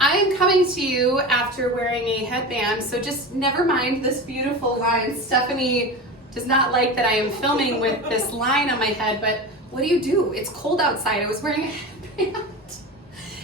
I am coming to you after wearing a headband, so just never mind this beautiful line. Stephanie does not like that I am filming with this line on my head, but what do? It's cold outside. I was wearing a headband.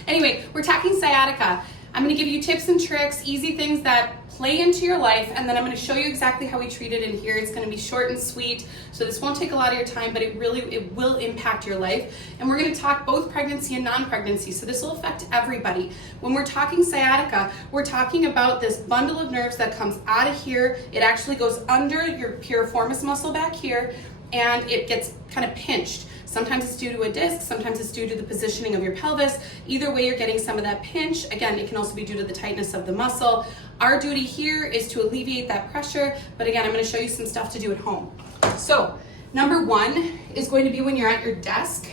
Anyway, we're talking sciatica. I'm going to give you tips and tricks, easy things that play into your life, and then I'm going to show you exactly how we treat it in here. It's going to be short and sweet, so this won't take a lot of your time, but it will impact your life. And we're going to talk both pregnancy and non-pregnancy, so this will affect everybody. When we're talking sciatica, we're talking about this bundle of nerves that comes out of here. It actually goes under your piriformis muscle back here, and it gets kind of pinched. Sometimes it's due to a disc, sometimes it's due to the positioning of your pelvis. Either way, you're getting some of that pinch. Again, it can also be due to the tightness of the muscle. Our duty here is to alleviate that pressure, but again, I'm going to show you some stuff to do at home. So, number one is going to be when you're at your desk.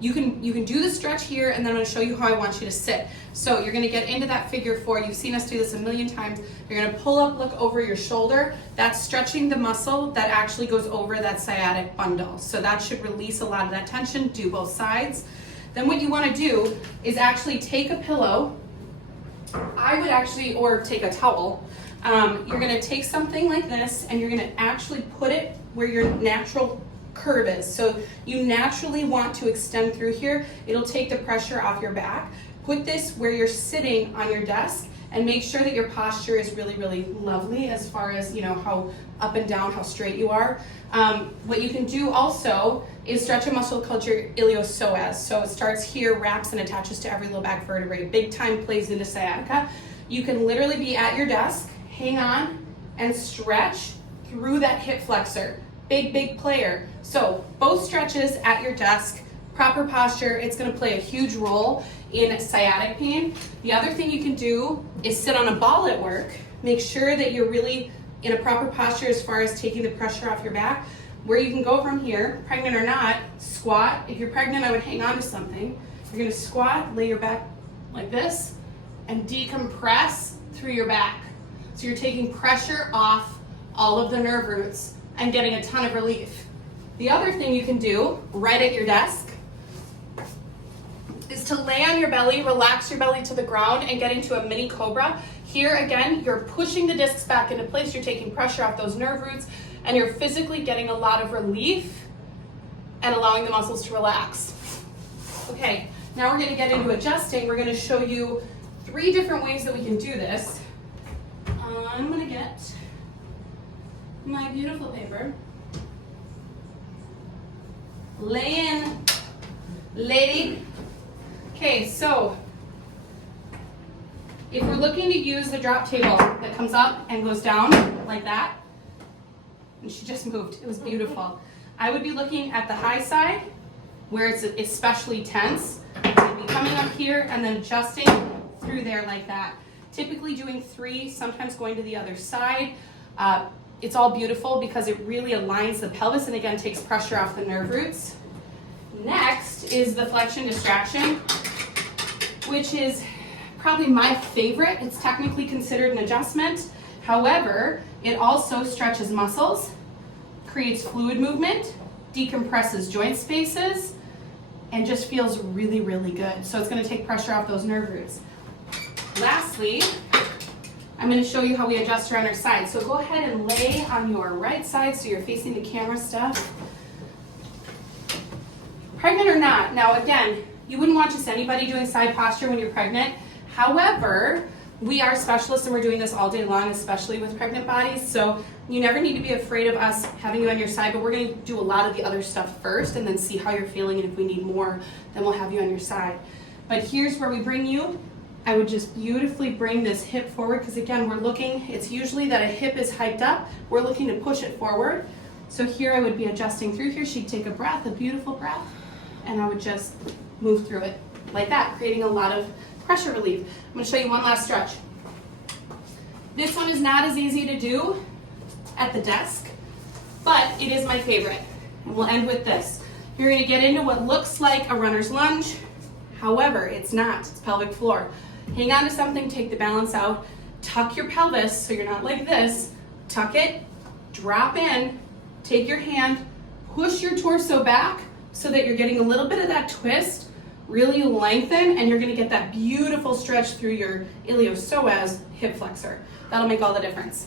You can do the stretch here, and then I'm going to show you how I want you to sit. So you're going to get into that figure four. You've seen us do this a million times. You're going to pull up, look over your shoulder. That's stretching the muscle that actually goes over that sciatic bundle. So that should release a lot of that tension. Do both sides. Then what you want to do is actually take a pillow. I would actually, or take a towel. You're going to take something like this, and you're going to actually put it where your natural curve is. So you naturally want to extend through here. It'll take the pressure off your back. Put this where you're sitting on your desk, and make sure that your posture is really, really lovely as far as, you know, how up and down, how straight you are. What you can do also is stretch a muscle called your iliopsoas. So it starts here, wraps and attaches to every low back vertebrae. Big time plays into sciatica. You can literally be at your desk, hang on, and stretch through that hip flexor. Big player. So both stretches at your desk, proper posture, it's going to play a huge role in sciatic pain. The other thing you can do is sit on a ball at work. Make sure that you're really in a proper posture as far as taking the pressure off your back. Where you can go from here, pregnant or not, squat. If you're pregnant, I would hang on to something. You're going to squat, lay your back like this, and decompress through your back. So you're taking pressure off all of the nerve roots and getting a ton of relief. The other thing you can do right at your desk is to lay on your belly, relax your belly to the ground, and get into a mini Cobra. Here again, you're pushing the discs back into place, you're taking pressure off those nerve roots, and you're physically getting a lot of relief and allowing the muscles to relax. Okay, now we're going to get into adjusting. We're going to show you 3 different ways that we can do this. I'm going to get my beautiful paper. Lay in, lady. Okay, so if we're looking to use the drop table that comes up and goes down like that, and she just moved, it was beautiful. I would be looking at the high side where it's especially tense. I'd be coming up here and then adjusting through there like that. Typically doing 3, sometimes going to the other side. It's all beautiful because it really aligns the pelvis and again takes pressure off the nerve roots. Next is the flexion distraction, which is probably my favorite. It's technically considered an adjustment. However, it also stretches muscles, creates fluid movement, decompresses joint spaces, and just feels really, really good. So it's going to take pressure off those nerve roots. Lastly, I'm going to show you how we adjust around our side. So go ahead and lay on your right side so you're facing the camera stuff. Pregnant or not, now again, you wouldn't want just anybody doing side posture when you're pregnant. However, we are specialists and we're doing this all day long, especially with pregnant bodies. So you never need to be afraid of us having you on your side, but we're going to do a lot of the other stuff first and then see how you're feeling, and if we need more, then we'll have you on your side. But here's where we bring you. I would just beautifully bring this hip forward because again, we're looking, it's usually that a hip is hiked up. We're looking to push it forward. So here I would be adjusting through here. She'd take a breath, a beautiful breath, and I would just move through it like that, creating a lot of pressure relief. I'm going to show you one last stretch. This one is not as easy to do at the desk, but it is my favorite. And we'll end with this. You're going to get into what looks like a runner's lunge. However, it's not. It's pelvic floor. Hang on to something, take the balance out, tuck your pelvis so you're not like this, tuck it, drop in, take your hand, push your torso back so that you're getting a little bit of that twist, really lengthen, and you're gonna get that beautiful stretch through your iliopsoas hip flexor. That'll make all the difference.